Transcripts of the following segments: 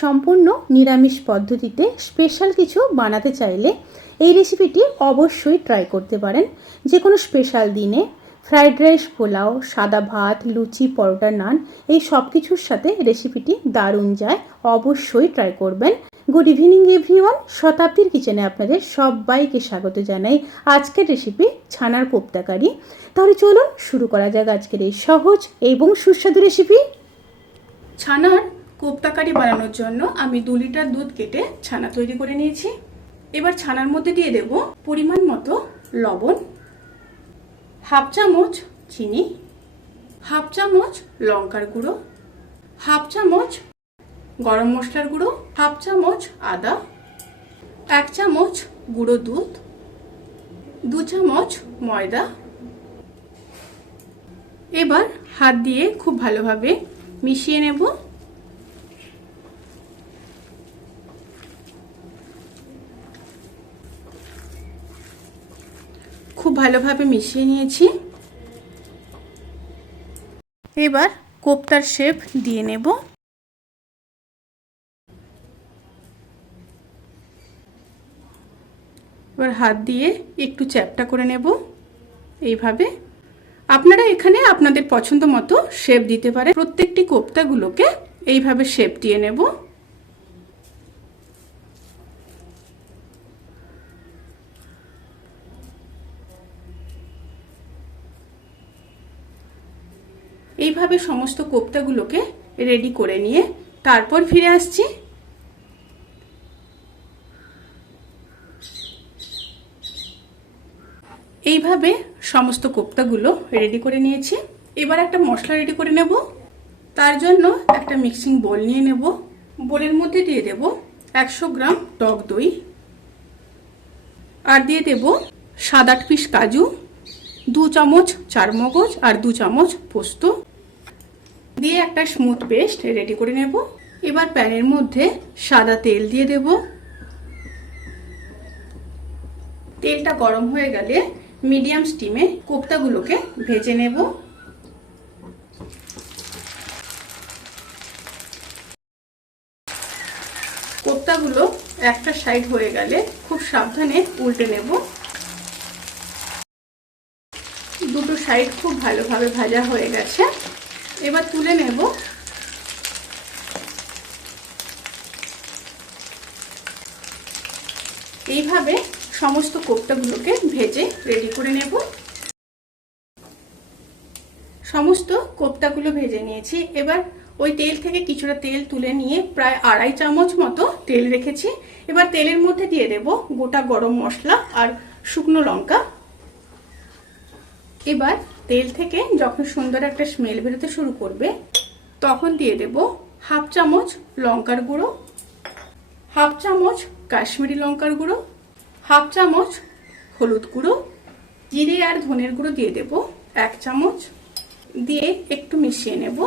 সম্পূর্ণ নিরামিষ পদ্ধতিতে স্পেশাল কিছু বানাতে চাইলে এই রেসিপিটি অবশ্যই ট্রাই করতে পারেন। যে কোনো স্পেশাল দিনে ফ্রাইড রাইস পোলাও, সাদা ভাত, লুচি, পরোটা, নান, এই সব কিছুর সাথে রেসিপিটি দারুণ যায়। অবশ্যই ট্রাই করবেন। গুড ইভিনিং এভরিওয়ান শতাব্দীর কিচেনে আপনাদের সবাইকে স্বাগত জানাই আজকের রেসিপি ছানার কোপ্তাকারি। তাহলে চলুন শুরু করা যাক আজকের এই সহজ এবং সুস্বাদু রেসিপি ছানার কোপ্তাকারি বানানোর জন্য আমি দু লিটার দুধ কেটে ছানা তৈরি করে নিয়েছি। এবার ছানার মধ্যে দিয়ে দেব পরিমাণ মতো লবণ, হাফ চামচ চিনি, হাফ চামচ লঙ্কার গুঁড়ো, হাফ চামচ গরম মশলার গুঁড়ো, হাফ চামচ আদা, এক চামচ গুঁড়ো দুধ, দু চামচ ময়দা। এবার হাত দিয়ে খুব ভালোভাবে মিশিয়ে নেব। খুব ভালোভাবে মিশিয়ে নিয়েছি। এবার কোপ্তার শেপ দিয়ে নেব। এবার হাত দিয়ে একটু চ্যাপটা করে নেব। এইভাবে। আপনারা এখানে আপনাদের পছন্দ মতো শেপ দিতে পারে প্রত্যেকটি কোপ্তাগুলোকে এইভাবে শেপ দিয়ে নেব। এইভাবে সমস্ত কোপ্তাগুলোকে রেডি করে নিয়ে তারপর ফিরে আসছি। এইভাবে সমস্ত কোপ্তাগুলো রেডি করে নিয়েছি। এবার একটা মশলা রেডি করে নেব। তার জন্য একটা মিক্সিং বোল নিয়ে নেব। বোলের মধ্যে দিয়ে দেব একশো গ্রাম টক দই। আর দিয়ে দেব সাত আট পিস কাজু, দু চামচ চার মগজ আর দু চামচ পোস্ত। দিয়ে একটা স্মুথ পেস্ট রেডি করে নেব। এবার প্যানের মধ্যে সাদা তেল দিয়ে দেব। তেলটা গরম হয়ে গেলে মিডিয়াম স্টিমে কোপ্তাগুলোকে ভেজে নেব। কোপ্তাগুলো একটা সাইড হয়ে গেলে খুব সাবধানে উল্টে নেব। দুটো সাইড খুব ভালোভাবে ভাজা হয়ে গেছে। এবার তুলে নেব। এইভাবে সমস্ত কোপ্তাগুলোকে ভেজে রেডি করে নেব। সমস্ত কোপ্তাগুলো ভেজে নিয়েছি। এবার ওই তেল থেকে কিছুটা তেল তুলে নিয়ে প্রায় আড়াই চামচ মতো তেল রেখেছি। এবার তেলের মধ্যে দিয়ে দেব গোটা গরম মশলা আর শুকনো লঙ্কা। এবার তেল থেকে যখন সুন্দর একটা স্মেল বেরোতে শুরু করবে, তখন দিয়ে দেব হাফ চামচ লঙ্কার গুঁড়ো, হাফ চামচ কাশ্মীরি লঙ্কার গুঁড়ো, হাফ চামচ হলুদ গুঁড়ো, জিরে আর ধনের গুঁড়ো দিয়ে দেব এক চামচ, দিয়ে একটু মিশিয়ে নেব।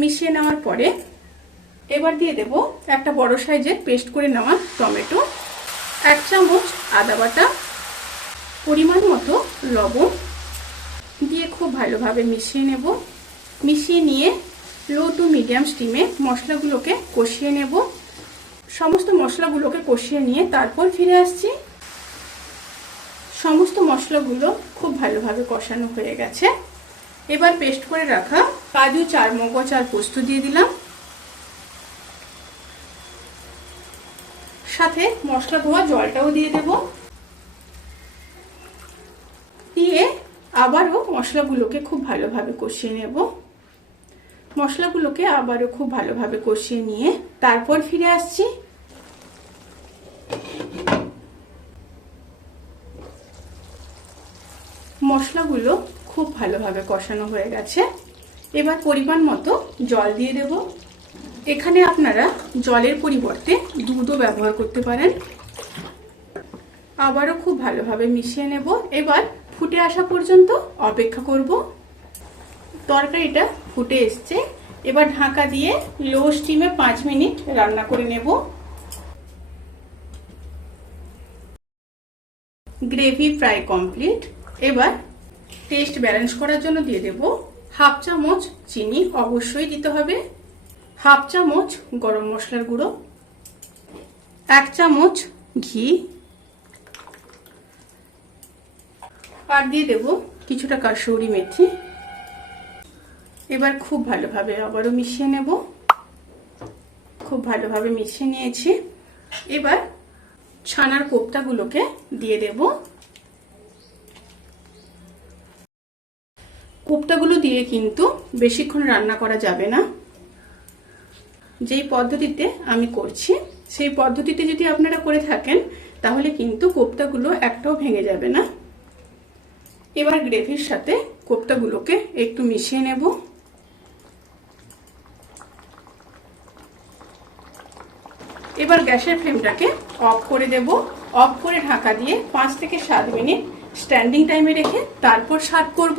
মিশিয়ে নেওয়ার পরে এবার দিয়ে দেব একটা বড় সাইজের পেস্ট করে নেওয়া টমেটো, এক চামচ আদা বাটা পরিমাণ মতো লবণ দিয়ে খুব ভালোভাবে মিশিয়ে নেব। মিশিয়ে নিয়ে লো টু মিডিয়াম স্টিমে মশলাগুলোকে কষিয়ে নেব। সমস্ত মশলাগুলোকে কষিয়ে নিয়ে তারপর ফিরে আসছি। সমস্ত মশলাগুলো খুব ভালোভাবে কষানো হয়ে গেছে। এবার পেস্ট করে রাখা কাজু চার মগজ আর পোস্ত দিয়ে দিলাম। সাথে মশলা ধোয়া জলটাও দিয়ে দেব। আবারও মশলাগুলোকে খুব ভালোভাবে কষিয়ে নেব। মশলাগুলোকে আবারও খুব ভালোভাবে কষিয়ে নিয়ে তারপর ফিরে আসছি। মশলাগুলো খুব ভালোভাবে কষানো হয়ে গেছে। এবার পরিমাণ মতো জল দিয়ে দেব। এখানে আপনারা জলের পরিবর্তে দুধও ব্যবহার করতে পারেন। আবারও খুব ভালোভাবে মিশিয়ে নেব। এবার ফুটে আসা পর্যন্ত অপেক্ষা করব। তরকারিটা ফুটে এসছে। এবার ঢাকা দিয়ে লো স্টিমে পাঁচ মিনিট রান্না করে নেব। গ্রেভি প্রায় কমপ্লিট। এবার টেস্ট ব্যালেন্স করার জন্য দিয়ে দেব। হাফ চামচ চিনি অবশ্যই দিতে হবে। হাফ চামচ গরম মশলার গুঁড়ো। এক চামচ ঘি। আর দিয়ে দেব। কিছুটা কাসৌরি মেথি। এবার খুব ভালোভাবে আবারও মিশিয়ে নেব। খুব ভালোভাবে মিশিয়ে নিয়েছি। এবার ছানার কোপ্তাগুলোকে দিয়ে দেব। কোপ্তাগুলো দিয়ে কিন্তু বেশিক্ষণ রান্না করা যাবে না। যেই পদ্ধতিতে আমি করছি, সেই পদ্ধতিতে যদি আপনারা করে থাকেন, তাহলে কিন্তু কোপ্তাগুলো একটাও ভেঙে যাবে না। এবার গ্রেভির সাথে কোপ্তাগুলোকে একটু মিশিয়ে নেব। এবার গ্যাসের ফ্লেমটাকে অফ করে দেব। অফ করে ঢাকা দিয়ে পাঁচ থেকে সাত মিনিট স্ট্যান্ডিং টাইমে রেখে তারপর সার্ভ করব।